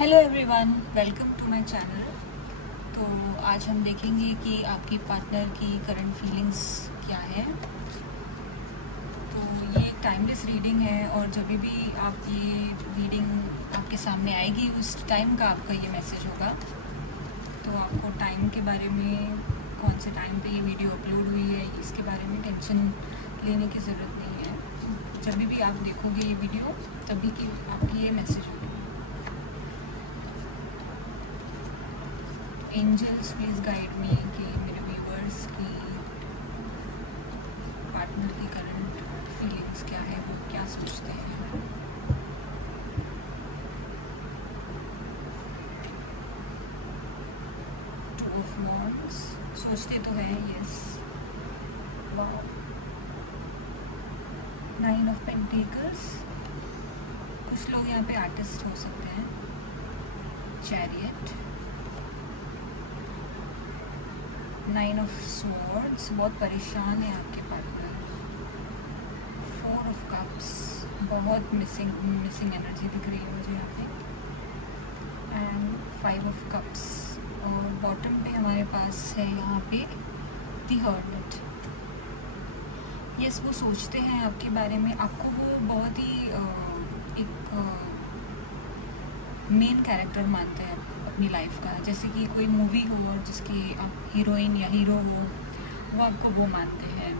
Hello everyone, welcome to my channel. तो आज हम देखेंगे कि आपकी पार्टनर की करंट फीलिंग्स क्या है। तो ये एक टाइमलेस रीडिंग है और जब भी आप ये रीडिंग आपके सामने आएगी उस टाइम का आपका ये मैसेज होगा। तो आपको टाइम के बारे में, कौन से टाइम पे ये वीडियो अपलोड हुई है, इसके बारे में टेंशन लेने की ज़रूरत नहीं है। जब भी आप देखोगे ये वीडियो तभी की आपकी ये मैसेज होगी। एंजल्स प्लीज़ गाइड मी कि मेरे व्यूवर्स की पार्टनर की करंट फीलिंग्स क्या है, वो क्या सोचते हैं। टू ऑफ वॉन्ड्स सोचते तो है, yes. Wow. Nine of pentacles, कुछ लोग यहाँ पे आर्टिस्ट हो सकते हैं। चैरियट, नाइन ऑफ स्वॉर्ड्स, बहुत परेशान है आपके पार्टनर। फोर ऑफ कप्स, बहुत मिसिंग एनर्जी दिख रही है मुझे यहाँ पे। एंड फाइव ऑफ कप्स, और बॉटम पे हमारे पास है यहाँ पे द हर्मिट। यस, वो सोचते हैं आपके बारे में, आपको वो बहुत ही एक मेन कैरेक्टर मानते हैं अपनी लाइफ का। जैसे कि कोई मूवी हो और जिसकी आप हीरोइन या हीरो हो, वो आपको वो मानते हैं।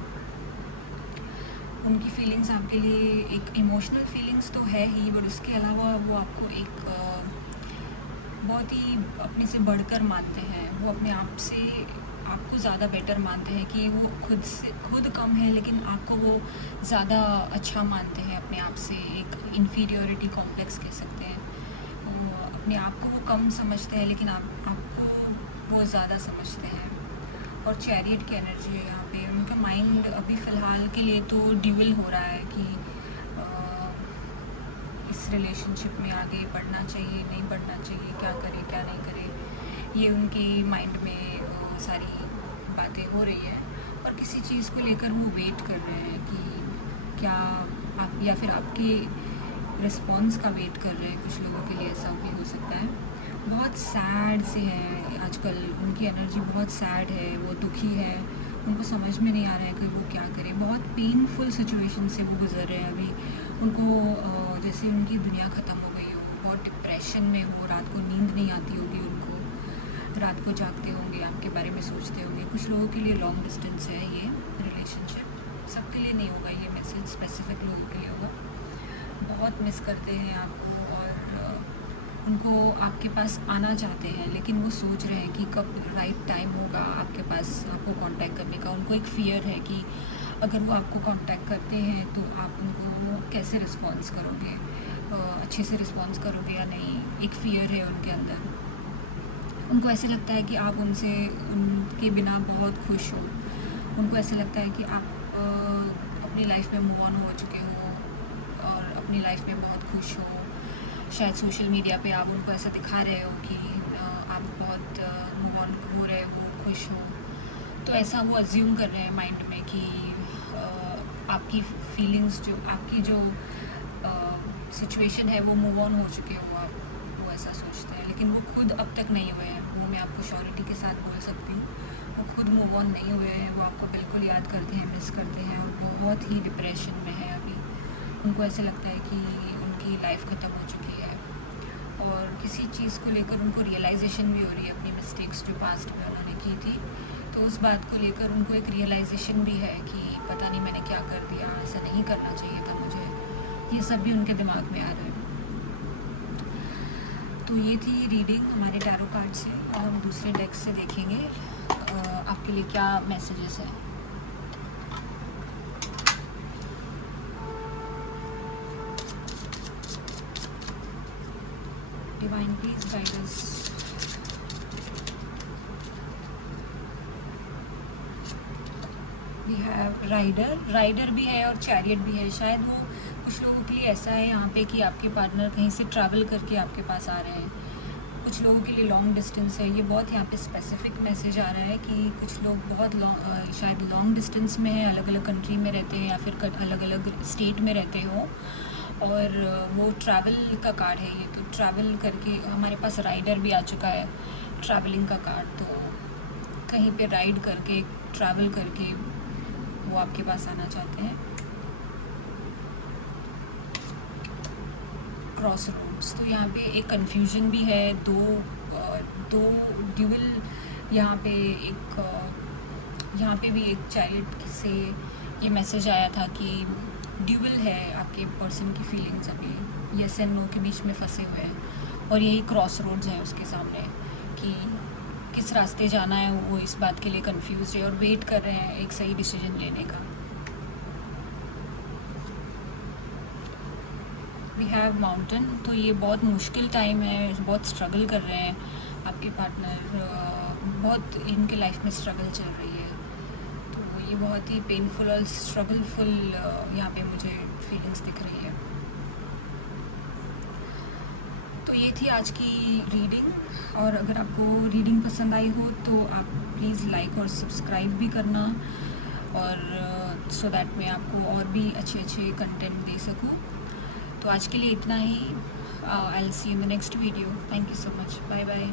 उनकी फीलिंग्स आपके लिए एक इमोशनल फीलिंग्स तो है ही, बट उसके अलावा वो आपको एक बहुत ही अपने से बढ़कर मानते हैं। वो अपने आप से आपको ज़्यादा बेटर मानते हैं कि वो खुद कम है, लेकिन आपको वो ज़्यादा अच्छा मानते हैं अपने आप से। एक इन्फीरियोरिटी कॉम्प्लेक्स कह सकते हैं। अपने आप को वो कम समझते हैं, लेकिन आपको वो ज़्यादा समझते हैं। और चैरियट की एनर्जी है यहाँ पे। उनका माइंड अभी फ़िलहाल के लिए तो ड्यूअल हो रहा है कि इस रिलेशनशिप में आगे बढ़ना चाहिए, नहीं बढ़ना चाहिए, क्या करे क्या नहीं करे। ये उनकी माइंड में सारी बातें हो रही है। और किसी चीज़ को लेकर वो वेट कर रहे हैं कि क्या आप, या फिर आपके रिस्पॉन्स का वेट कर रहे हैं। कुछ लोगों के लिए ऐसा भी हो सकता है। बहुत सैड से है आजकल, उनकी एनर्जी बहुत सैड है, वो दुखी है। उनको समझ में नहीं आ रहा है कि वो क्या करें। बहुत पेनफुल सिचुएशन से वो गुजर रहे हैं अभी। उनको जैसे उनकी दुनिया ख़त्म हो गई हो, बहुत डिप्रेशन में हो, रात को नींद नहीं आती होगी उनको, रात को जागते होंगे, आपके बारे में सोचते होंगे। कुछ लोगों के लिए लॉन्ग डिस्टेंस है ये रिलेशनशिप, सबके लिए नहीं होगा ये मैसेज, स्पेसिफिक लोगों के लिए होगा। बहुत मिस करते हैं आपको और उनको आपके पास आना चाहते हैं, लेकिन वो सोच रहे हैं कि कब राइट टाइम होगा आपके पास आपको कांटेक्ट करने का। उनको एक फ़ियर है कि अगर वो आपको कांटेक्ट करते हैं तो आप उनको कैसे रिस्पॉन्स करोगे, अच्छे से रिस्पॉन्स करोगे या नहीं। एक फ़ियर है उनके अंदर। उनको ऐसे लगता है कि आप उनसे उनके बिना बहुत खुश हो। उनको ऐसे लगता है कि आप अपनी लाइफ में मूव ऑन हो चुके हो और अपनी लाइफ में बहुत खुश हो। शायद सोशल मीडिया पे आप उनको ऐसा दिखा रहे हो कि आप बहुत मूव ऑन हो रहे हो, खुश हो। तो ऐसा वो अज्यूम कर रहे हैं माइंड में कि आपकी फीलिंग्स, जो आपकी जो सिचुएशन है, वो मूव ऑन हो चुके हो आप, वो ऐसा सोचते हैं। लेकिन वो खुद अब तक नहीं हुए हैं। वो मैं आपको श्योरिटी के साथ बोल सकती हूँ, वो खुद मूव ऑन नहीं हुए हैं। वो आपको बिल्कुल याद करते हैं, मिस करते हैं और बहुत ही डिप्रेशन में है अभी। उनको ऐसे लगता है कि उनकी लाइफ ख़त्म हो चुकी है और किसी चीज़ को लेकर उनको रियलाइजेशन भी हो रही है अपनी मिस्टेक्स जो पास्ट में उन्होंने की थी। तो उस बात को लेकर उनको एक रियलाइजेशन भी है कि पता नहीं मैंने क्या कर दिया, ऐसा नहीं करना चाहिए था मुझे। ये सब भी उनके दिमाग में आ रहा है। तो ये थी रीडिंग हमारे टैरो कार्ड से। और हम दूसरे डेक से देखेंगे आपके लिए क्या मैसेजेस हैं। Divine please guide us. We have rider भी है और चैरियट भी है। शायद वो कुछ लोगों के लिए ऐसा है यहाँ पे कि आपके पार्टनर कहीं से ट्रैवल करके आपके पास आ रहे हैं। कुछ लोगों के लिए लॉन्ग डिस्टेंस है। ये बहुत यहाँ पे स्पेसिफिक मैसेज आ रहा है कि कुछ लोग बहुत शायद लॉन्ग डिस्टेंस में हैं, अलग अलग कंट्री में रहते हैं या फिर अलग अलग स्टेट में रहते हो और वो ट्रैवल का कार्ड है ये, तो ट्रैवल करके हमारे पास राइडर भी आ चुका है, ट्रैवलिंग का कार्ड। तो कहीं पे राइड करके, ट्रैवल करके वो आपके पास आना चाहते हैं। क्रॉस रोड्स, तो यहाँ पे एक कन्फ्यूजन भी है, दो ड्यूअल, यहाँ पे यहाँ पे भी एक चैरिट से ये मैसेज आया था कि ड्यूअल है आपके पर्सन की फीलिंग्स अभी यस एंड नो के बीच में फंसे हुए हैं, और यही क्रॉस रोड्स हैं उसके सामने कि किस रास्ते जाना है। वो इस बात के लिए कंफ्यूज है और वेट कर रहे हैं एक सही डिसीजन लेने का। वी हैव माउंटेन, तो ये बहुत मुश्किल टाइम है, बहुत स्ट्रगल कर रहे हैं आपके पार्टनर, बहुत इनके लाइफ में स्ट्रगल चल रही है। तो ये बहुत ही पेनफुल और स्ट्रगलफुल यहाँ पे मुझे फीलिंग्स दिख रही है। तो ये थी आज की रीडिंग, और अगर आपको रीडिंग पसंद आई हो तो आप प्लीज़ लाइक और सब्सक्राइब भी करना, और सो दैट मैं आपको और भी अच्छे कंटेंट दे सकूँ। तो आज के लिए इतना ही। I will see you in the next video. Thank you so much. Bye bye.